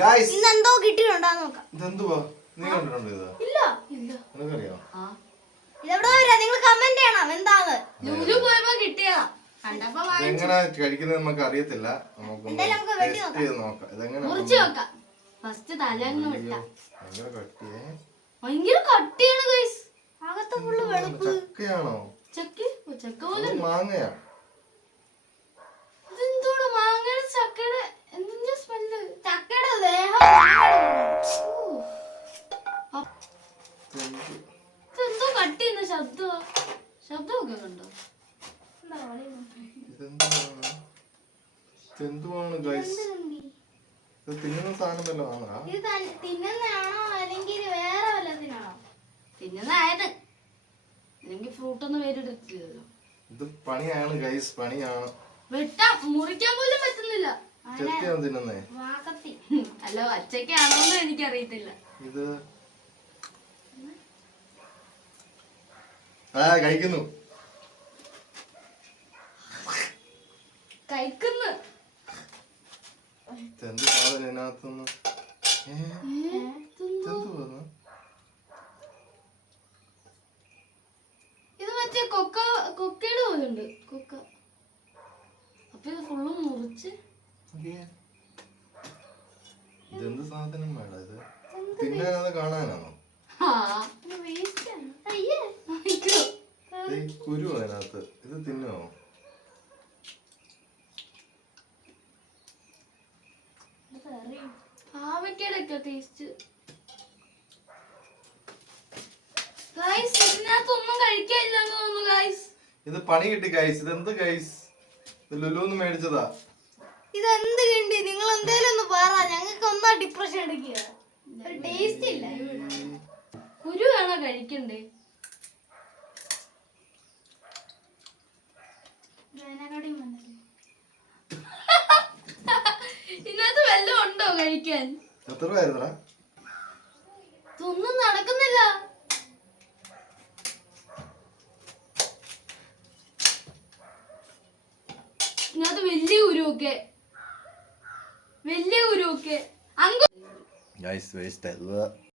Guys ഇന്ന് എന്തോ കിട്ടിയിട്ടുണ്ടോന്ന് നോക്കാം. ഇതെന്തുവാ? നീ കണ്ടിട്ടുണ്ടോ ഇത്? ഇല്ല ഇല്ല. നിനക്കറിയോ? ഇതെവിടെ വരാ? നിങ്ങൾ കമന്റ് ചെയ്യണം എന്താന്ന്. ലുലു പോയപ്പോ കിട്ടിയതാ. കണ്ടപ്പോ എങ്ങനെ കഴിക്കുന്നത് നമുക്ക് അറിയത്തില്ല. നമുക്ക് ടേസ്റ്റ് ചെയ്ത് നോക്കാം. ഇതെങ്ങനെ മുറിച്ച് നോക്കാം. ഫസ്റ്റ് തലങ്ങ് വിട്ടാ ഭയങ്കര കട്ടിയേ. ഭയങ്കര കട്ടിയാണ് ഗൈസ്. അകത്ത് ഫുള്ള് വെളുപ്പ്. ചക്കയാണോ? ചക്ക പോലെ മാങ്ങയാ. ഇതെന്തോട് മാങ്ങയുടെ ചക്കയുടെ എന്തിന്റെ സ്മെല്ല്? ചക്കയുടെ ദേഹം ഇതെന്തോ കട്ടി ചെയ്യുന്ന ശബ്ദമൊക്കെ കണ്ടോ? എന്തുവാണ് ഗൈസ്? ഇത് തിന്നുന്ന സാധനം വല്ലതും ആണോ? ഇത് തിന്നുന്നതാണോ അല്ലെങ്കിൽ വേറെ വല്ലതിനാണോ? തിന്നുന്നതായത് എനിക്ക് ഫ്രൂട്ടൊന്നും പേരിടത്തില്ലല്ലോ. ഇത് പണിയാണ് ഗൈസ്, പണിയാണ്. മുറിക്കാൻ പോലും പറ്റുന്നില്ല. ചെത്തിയാണ് തിന്നുന്നേ. വാക്കത്തി. അല്ല പച്ചക്കാണോന്ന് എനിക്കറിയത്തില്ല. ഇത് കഴിക്കുന്നു. കഴിക്കുന്നു. എന്ത് സാധനം ഇതിനകത്തുനിന്ന്? ഇത് മറ്റേ കൊക്കയുടെ പോലെ ഉണ്ട്. കൊക്ക. അപ്പൊ ഇത് ഫുള്ളും മുറിച്ച് ഇതെന്ത് സാധനം വേണം? ഇത് തിന്നാനത് കാണാനാണോ? കുരു അതിനകത്ത്. ഇത് തിന്നോ? പാവയ്ക്കയുടെ ഒക്കെ ടേസ്റ്റ്. ഇതിനകത്തൊന്നും കഴിക്കാനില്ലെന്ന് തോന്നുന്നു ഗൈസ്. ഇത് പണി കിട്ടി ഗൈസ്. ഇതെന്ത് ഗൈസ്? ഇത് ലുലുന്ന് മേടിച്ചതാ. ഇതെന്ത് കിണ്ടി? നിങ്ങൾ എന്തേലും ഒന്ന് പറ. ഞങ്ങൾക്ക് ഒന്നാ ഡിപ്രഷൻ എടുക്കുക. ഒരു ടേസ്റ്റ് ഇല്ല. കുരു വേണോ കഴിക്കണ്ടേ? ഇതിനകത്ത് വല്ലതും ഉണ്ടോ കഴിക്കാൻ? എത്ര രൂപയായിരുന്നടാ? ഇതൊന്നും നടക്കുന്നില്ല. ഇതിനകത്ത് വലിയ കുരുവൊക്കെ അങ്ങ് ഗൈസ് വേസ്റ്റ്